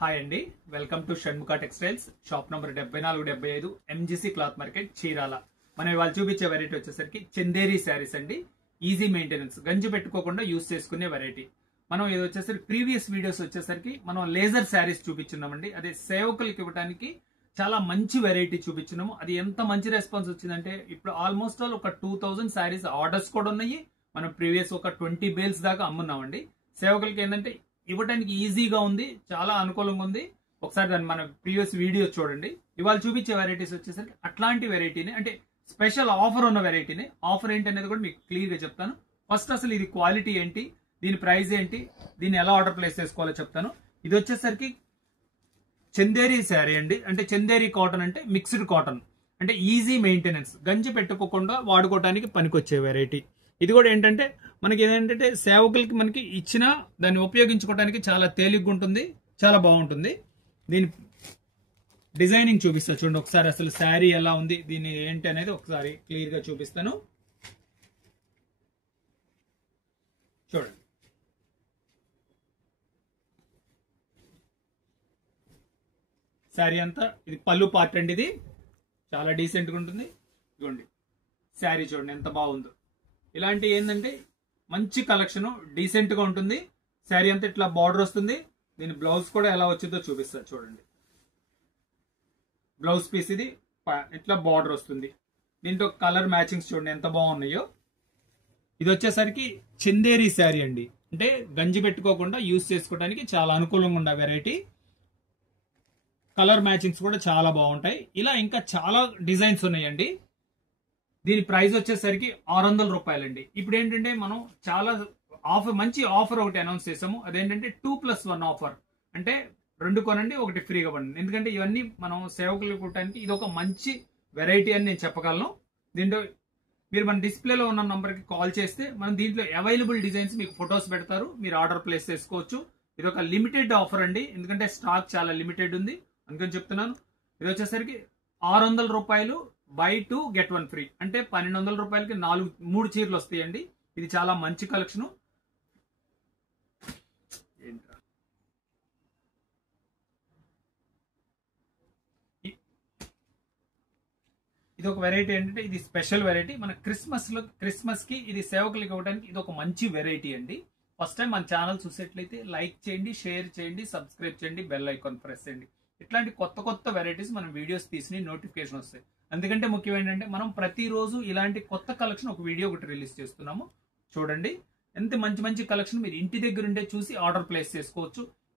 Hi అండి, welcome to Shanmukha textiles. Shop number 7475 MGC cloth market, Chirala. మనం ఇవాళ చూపించే వెరైటీ వచ్చేసరికి చందేరి శారీస్ అండి. ఈజీ మెయింటెనెన్స్, గంజి పెట్టుకోకుండా యూజ్ చేసుకునే వెరైటీ. మనం ఇది వచ్చేసరికి ప్రీవియస్ వీడియోస్ వచ్చేసరికి మనం లేజర్ శారీస్ చూపించున్నామండి. అదే సేవకులకి ఇవ్వడానికి చాలా మంచి వెరైటీ చూపించున్నాము. అది ఎంత మంచి రెస్పాన్స్ వచ్చిందంటే ఇప్పుడు ఆల్మోస్ట్ ఆల్ ఒక 2000 శారీస్ ఆర్డర్స్ కూడా ఉన్నాయి. మనం ప్రీవియస్ ఒక 20 బేల్స్ దాకా అమ్మున్నామండి. సేవకులకి ఏంటంటే ఇవ్వడానికి ఈజీగా ఉంది, చాలా అనుకూలంగా ఉంది. ఒకసారి దాన్ని మన ప్రీవియస్ వీడియో చూడండి. ఇవాళ చూపించే వెరైటీస్ వచ్చేసరికి అట్లాంటి వెరైటీని, అంటే స్పెషల్ ఆఫర్ ఉన్న వెరైటీని. ఆఫర్ ఏంటి అనేది కూడా మీకు క్లియర్ గా చెప్తాను. ఫస్ట్ అసలు ఇది క్వాలిటీ ఏంటి, దీని ప్రైస్ ఏంటి, దీన్ని ఎలా ఆర్డర్ ప్లేస్ చేసుకోవాలో చెప్తాను. ఇది వచ్చేసరికి చందేరి శారీ అండి. అంటే చందేరి కాటన్ అంటే మిక్స్డ్ కాటన్, అంటే ఈజీ మెయింటెనెన్స్, గంజి పెట్టుకోకుండా వాడుకోవడానికి పనికొచ్చే వెరైటీ. ఇది కూడా ఏంటంటే మనకి ఏంటంటే సేవకులకి మనకి ఇచ్చిన దాన్ని ఉపయోగించుకోవడానికి చాలా తేలిగ్గా ఉంటుంది, చాలా బాగుంటుంది. దీని డిజైనింగ్ చూపిస్తా చూడండి ఒకసారి. అసలు శారీ ఎలా ఉంది, దీని ఏంటి అనేది ఒకసారి క్లియర్ గా చూపిస్తాను. చూడండి, శారీ అంతా ఇది పళ్ళు పార్ట్ అండి. ఇది చాలా డీసెంట్ గా ఉంటుంది. ఇదిగోండి శారీ చూడండి ఎంత బాగుందో. ఇలాంటి ఏంటంటే మంచి కలెక్షన్, డీసెంట్ గా ఉంటుంది. శారీ అంతా ఇట్లా బార్డర్ వస్తుంది. దీని బ్లౌజ్ కూడా ఎలా వచ్చిందో చూపిస్తా చూడండి. బ్లౌజ్ పీస్ ఇది ఇట్లా బార్డర్ వస్తుంది. దీంట్లో కలర్ మ్యాచింగ్స్ చూడండి ఎంత బాగున్నాయో. ఇది వచ్చేసరికి చందేరి శారీ అండి. అంటే గంజి పెట్టుకోకుండా యూజ్ చేసుకోవడానికి చాలా అనుకూలంగా ఉండే వెరైటీ. కలర్ మ్యాచింగ్స్ కూడా చాలా బాగుంటాయి. ఇలా ఇంకా చాలా డిజైన్స్ ఉన్నాయండి. దీని ప్రైస్ వచ్చేసరికి 600 రూపాయలండి. ఇప్పుడు ఏంటంటే మనం చాలా ఆఫర్, మంచి ఆఫర్ ఒకటి అనౌన్స్ చేసాము. అదేంటంటే 2+1 ఆఫర్. అంటే 2 కొనండి 1 ఫ్రీగా పడండి. ఎందుకంటే ఇవన్నీ మనం సేవకులు కొట్టడానికి ఇది ఒక మంచి వెరైటీ అని నేను చెప్పగలను. దీంట్లో మీరు మన డిస్ప్లేలో ఉన్న నంబర్కి కాల్ చేస్తే మనం దీంట్లో అవైలబుల్ డిజైన్స్ మీకు ఫొటోస్ పెడతారు, మీరు ఆర్డర్ ప్లేస్ చేసుకోవచ్చు. ఇది ఒక లిమిటెడ్ ఆఫర్ అండి, ఎందుకంటే స్టాక్ చాలా లిమిటెడ్ ఉంది అందుకని చెప్తున్నాను. ఇది వచ్చేసరికి 600 రూపాయలు, బై 2 get 1 ఫ్రీ. అంటే 1200 రూపాయలకి 3 చీరలు వస్తాయండి. ఇది చాలా మంచి కలెక్షన్. ఇది ఒక వెరైటీ ఏంటంటే ఇది స్పెషల్ వెరైటీ. మన క్రిస్మస్ కి ఇది సేవకులకి ఇవ్వడానికి ఇది ఒక మంచి వెరైటీ అండి. ఫస్ట్ టైం మన ఛానల్ చూసేట్లయితే లైక్ చేయండి, షేర్ చేయండి, సబ్స్క్రైబ్ చేయండి, బెల్ ఐకాన్ ప్రెస్ చేయండి. ఇట్లాంటి కొత్త వెరైటీస్ మనం వీడియోస్ తీసి నోటిఫికేషన్ వస్తాయి. అందుకంటే ముఖ్యం ఏంటంటే మనం ప్రతిరోజు ఇలాంటి కొత్త కలెక్షన్ ఒక వీడియో ఒకటి రిలీజ్ చేస్తున్నాము. చూడండి ఎంత మంచి కలెక్షన్ మీరు ఇంటి దగ్గర ఉండే చూసి ఆర్డర్ ప్లేస్ చేసుకోవచ్చు.